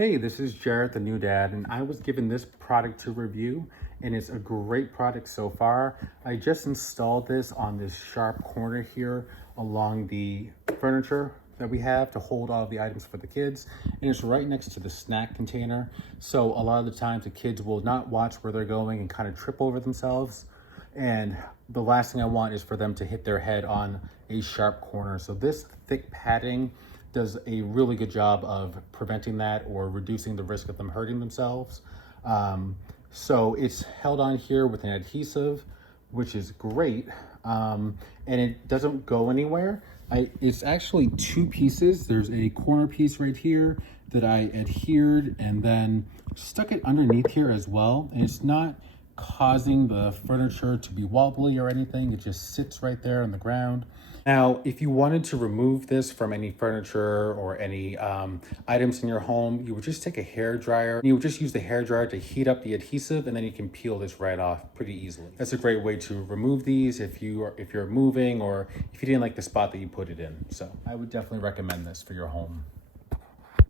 Hey, this is Jarrett, the new dad, and I was given this product to review, and it's a great product so far. I just installed this on this sharp corner here along the furniture that we have to hold all of the items for the kids, and it's right next to the snack container. So a lot of the times the kids will not watch where they're going and kind of trip over themselves. And the last thing I want is for them to hit their head on a sharp corner. So this thick padding does a really good job of preventing that or reducing the risk of them hurting themselves. So it's held on here with an adhesive, which is great. And it doesn't go anywhere. It's actually two pieces. There's a corner piece right here that I adhered and then stuck it underneath here as well. And it's not causing the furniture to be wobbly or anything. It just sits right there on the ground. Now, if you wanted to remove this from any furniture or any items in your home, you would just take a hair dryer. You would just use the hair dryer to heat up the adhesive, and then you can peel this right off pretty easily. That's a great way to remove these if you're moving or if you didn't like the spot that you put it in. So I would definitely recommend this for your home.